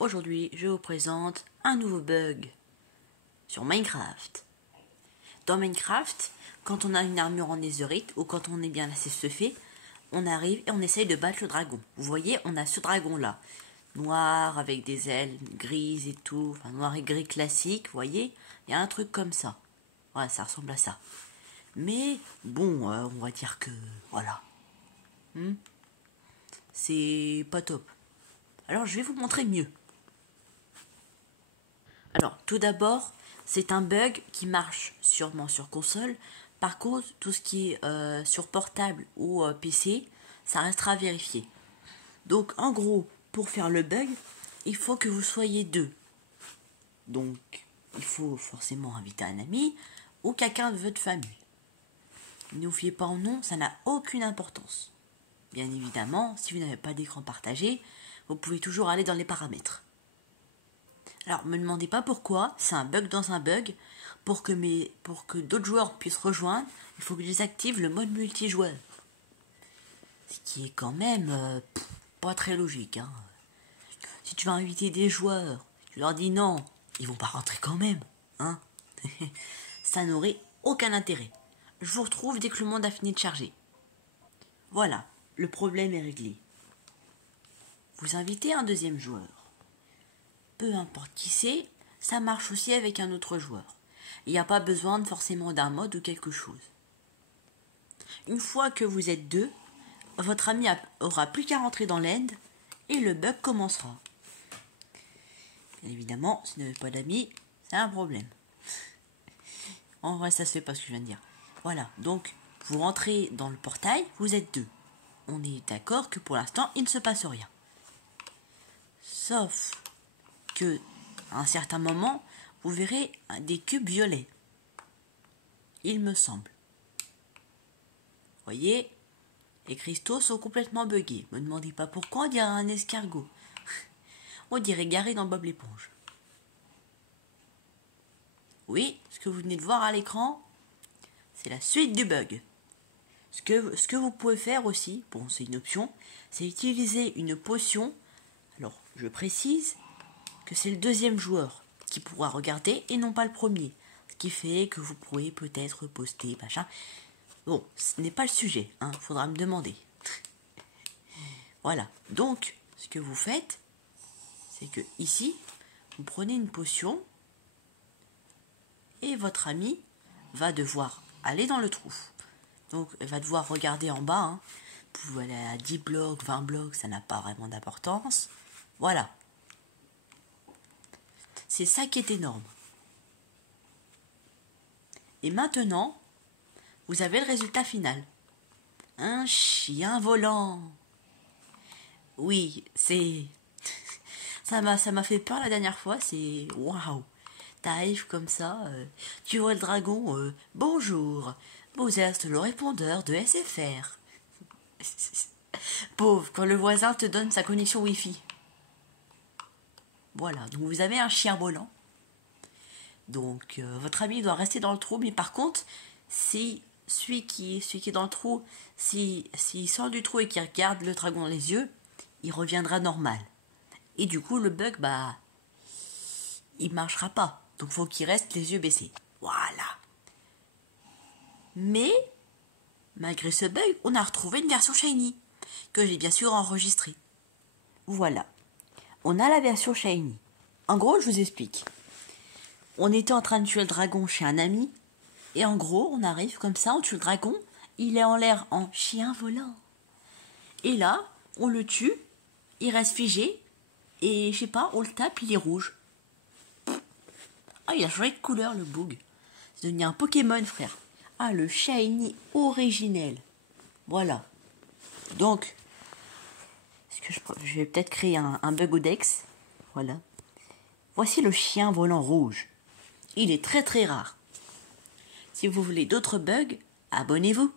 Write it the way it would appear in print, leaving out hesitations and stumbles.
Aujourd'hui, je vous présente un nouveau bug sur Minecraft. Dans Minecraft, quand on a une armure en netherite ou quand on est bien assez stuffé, on arrive et on essaye de battre le dragon. Vous voyez, on a ce dragon-là, noir avec des ailes grises et tout, enfin noir et gris classique, vous voyez, il y a un truc comme ça. Voilà, ça ressemble à ça. Mais bon, on va dire que voilà, c'est pas top. Alors je vais vous montrer mieux. Alors tout d'abord, c'est un bug qui marche sûrement sur console. Par contre, tout ce qui est sur portable ou PC, ça restera à vérifier. Donc en gros, pour faire le bug, il faut que vous soyez deux. Donc il faut forcément inviter un ami ou quelqu'un de votre famille. Ne vous fiez pas au nom, ça n'a aucune importance. Bien évidemment, si vous n'avez pas d'écran partagé, vous pouvez toujours aller dans les paramètres. Alors, me demandez pas pourquoi, c'est un bug dans un bug. Pour que d'autres joueurs puissent rejoindre, il faut que je désactive le mode multijoueur. Ce qui est quand même pas très logique. Si tu vas inviter des joueurs, tu leur dis non, ils vont pas rentrer quand même. Ça n'aurait aucun intérêt. Je vous retrouve dès que le monde a fini de charger. Voilà, le problème est réglé. Vous invitez un deuxième joueur. Peu importe qui c'est, ça marche aussi avec un autre joueur. Il n'y a pas besoin forcément d'un mode ou quelque chose. Une fois que vous êtes deux, votre ami aura plus qu'à rentrer dans l'end et le bug commencera. Bien évidemment, si vous n'avez pas d'amis, c'est un problème. En vrai, ça se fait pas ce que je viens de dire. Voilà, donc vous rentrez dans le portail, vous êtes deux. On est d'accord que pour l'instant, il ne se passe rien. Sauf que, à un certain moment, vous verrez des cubes violets. Il me semble. Voyez, les cristaux sont complètement buggés. Me demandez pas pourquoi, on dirait un escargot. On dirait Gary dans Bob l'éponge. Oui, ce que vous venez de voir à l'écran, c'est la suite du bug. Ce que vous pouvez faire aussi, bon c'est une option, c'est utiliser une potion. Alors, je précise que c'est le deuxième joueur qui pourra regarder et non pas le premier. Ce qui fait que vous pourrez peut-être poster, machin. Bon, ce n'est pas le sujet, faudra me demander. Voilà, donc, ce que vous faites, c'est que ici, vous prenez une potion et votre ami va devoir aller dans le trou. Donc, elle va devoir regarder en bas. Vous pouvez aller à 10 blocs, 20 blocs, ça n'a pas vraiment d'importance. Voilà. C'est ça qui est énorme. Et maintenant, vous avez le résultat final. Un chien volant. Oui, c'est... Ça m'a fait peur la dernière fois, c'est... Waouh. T'arrives comme ça, tu vois le dragon, bonjour, vous êtes le répondeur de SFR. Pauvre, quand le voisin te donne sa connexion Wi-Fi. Voilà, donc vous avez un chien volant. Donc votre ami doit rester dans le trou, mais par contre, si celui qui est dans le trou, s'il sort du trou et qu'il regarde le dragon dans les yeux, il reviendra normal. Et du coup, le bug, il marchera pas. Donc faut qu'il reste les yeux baissés. Voilà. Mais, malgré ce bug, on a retrouvé une version Shiny, que j'ai bien sûr enregistrée. Voilà. On a la version Shiny. En gros, je vous explique. On était en train de tuer le dragon chez un ami, et en gros, on arrive comme ça, on tue le dragon, il est en l'air en chien volant. Et là, on le tue, il reste figé, et je sais pas, on le tape, il est rouge. Ah, il a changé de couleur, le bug. C'est devenu un Pokémon, frère. Ah, le Shiny originel. Voilà. Donc, je vais peut-être créer un bug Odex. Voilà. Voici le chien volant rouge. Il est très très rare. Si vous voulez d'autres bugs, abonnez-vous.